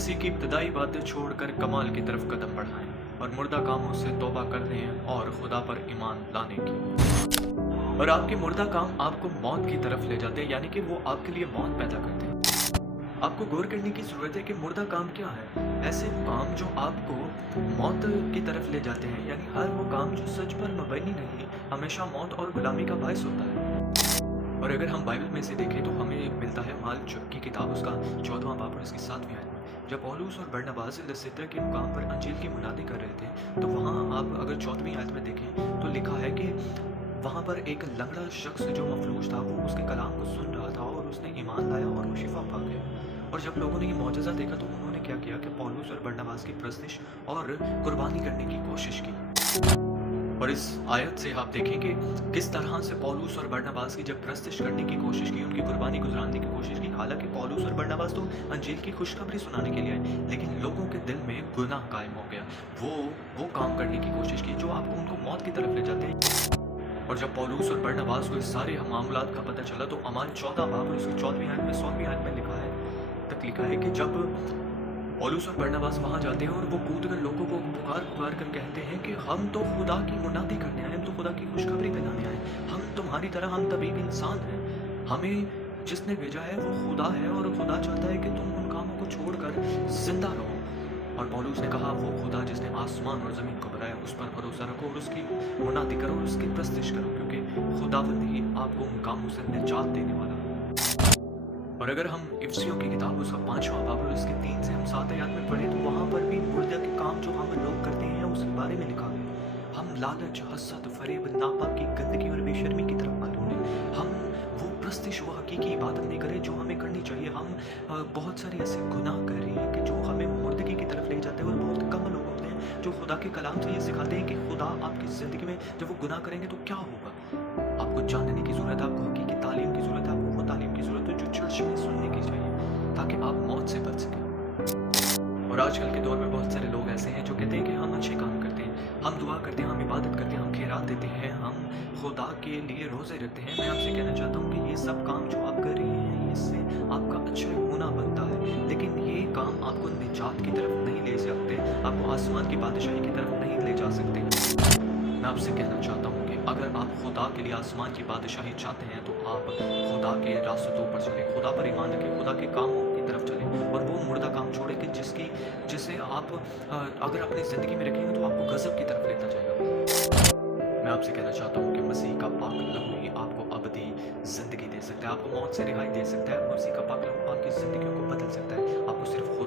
मसीह की इब्तदाई बातें छोड़कर कमाल की तरफ कदम बढ़ाएं और मुर्दा कामों से तौबा करने और खुदा पर ईमान लाने की। और आपके मुर्दा काम आपको मौत की तरफ ले जाते हैं, यानी कि वो आपके लिए मौत पैदा करते हैं। आपको गौर करने की ज़रूरत है कि मुर्दा काम क्या है। ऐसे वो काम जो आपको मौत की तरफ ले जाते हैं, यानी हर वो काम जो सच पर मबनी नहीं, हमेशा मौत और गुलामी का बायस होता है। और अगर हम बाइबल में से देखें तो हमें मिलता है मार्क की किताब उसका 14वां बाब और इसकी 7वीं आयत में, जब पौलुस और बरनबास लिस्त्रा के मुकाम पर अंजील की मुनादी कर रहे थे, तो वहाँ आप अगर 14वीं आयत में देखें तो लिखा है कि वहाँ पर एक लंगड़ा शख्स जो मफलूज था वो उसके कलाम को सुन रहा था और उसने ईमान लाया और वो शिफा पा गया। और जब लोगों ने ये मौजज़ा देखा तो उन्होंने क्या किया कि पौलुस और बरनबास की परस्तिश और कुर्बानी करने की कोशिश की। और इस आयत से आप देखें कि किस तरह से पौलुस और बरनबास की जब परस्तिश करने की कोशिश की, उनकी कुर्बानी गुजराने की कोशिश की। हालांकि पौलुस और बरनबास तो अंजील की खुशखबरी सुनाने के लिए आए, लेकिन लोगों के दिल में गुनाह कायम हो गया। वो काम करने की कोशिश की जो आपको उनको मौत की तरफ ले जाते हैं। और जब पौलुस और बरनबास को इस सारे मामलात का पता चला तो अमाल 14 बाब और उसकी 14वीं आयत में 16वीं आयत में लिखा है कि जब पौलुस और बरनबास वहाँ जाते हैं और वो कूद कर लोगों को पुकार कर कहते हैं कि हम तो खुदा की मुनादी करने आए, हम तो खुदा की खुशखबरी फैलाने आए, हम तुम्हारी तरह हम तभी भी इंसान हैं, हमें जिसने भेजा है वो खुदा है और खुदा चाहता है कि तुम उन कामों को छोड़कर जिंदा रहो। और पौलुस ने कहा वो खुदा जिसने आसमान और ज़मीन को बनाया उस पर भरोसा रखो और उसकी मुनादी करो और उसकी प्रस्तिश करो, क्योंकि खुदावंद ही आपको उन कामों से निजात देने वाला है। और अगर हम इफ्सियों की किताब उसका 5वां बाब और उसके 3 से हम 7 आयत में पढ़े तो वहाँ पर भी मुर्दा के काम जो हम लोग करते हैं उसके बारे में लिखा है। हम लालच, हसद, फरेब, नापाकी, गंदगी और बेशर्मी की तरफ मालूम है। हम वो प्रस्तिश व हकीकी इबादत नहीं करें जो हमें करनी चाहिए। हम बहुत सारे ऐसे गुनाह कर रहे हैं कि जो हमें मुर्दगी की तरफ ले जाते हैं। और बहुत कम लोग होते हैं जो खुदा के कलाम से ये सिखाते हैं कि खुदा आपकी ज़िंदगी में जब वो गुनाह करेंगे तो क्या होगा। आपको जानने की ज़रूरत है, आपको हकीकी तालीम की ज़रूरत है, आपको वो तालीम की ज़रूरत है जो चर्च में सुनने की चाहिए ताकि आप मौत से बच सकें। और आजकल के दौर में बहुत सारे लोग ऐसे हैं जो कहते हैं कि हम अच्छे काम करते हैं, हम दुआ करते हैं, हम इबादत करते हैं, हम खैरात देते हैं, हम खुदा के लिए रोज़े रखते हैं। मैं आपसे कहना चाहता हूँ कि ये सब काम जो आप कर रहे हैं इससे आपका अच्छा होना बनता है, लेकिन ये काम आपको निजात की तरफ नहीं ले सकते, आपको आसमान की बादशाही की तरफ नहीं ले जा सकते। मैं आपसे कहना चाहता हूँ कि अगर आप खुदा के लिए आसमान की बादशाही चाहते हैं तो आप खुदा के रास्तों पर चलें, खुदा पर ईमान रखें, खुदा के कामों की तरफ चलें और वो मुर्दा काम छोड़ें कि जिसे आप अगर अपनी ज़िंदगी में रखेंगे तो आपको गज़ब की तरफ लेता जाएगा। मैं आपसे कहना चाहता हूँ कि मसीह का पाक लहू ही आपको अबदी ज़िंदगी दे सकता है, आपको मौत से रिहाई दे सकता है। मसीह का पाक लहू आपकी ज़िंदगियों को बदल सकता है। आपको सिर्फ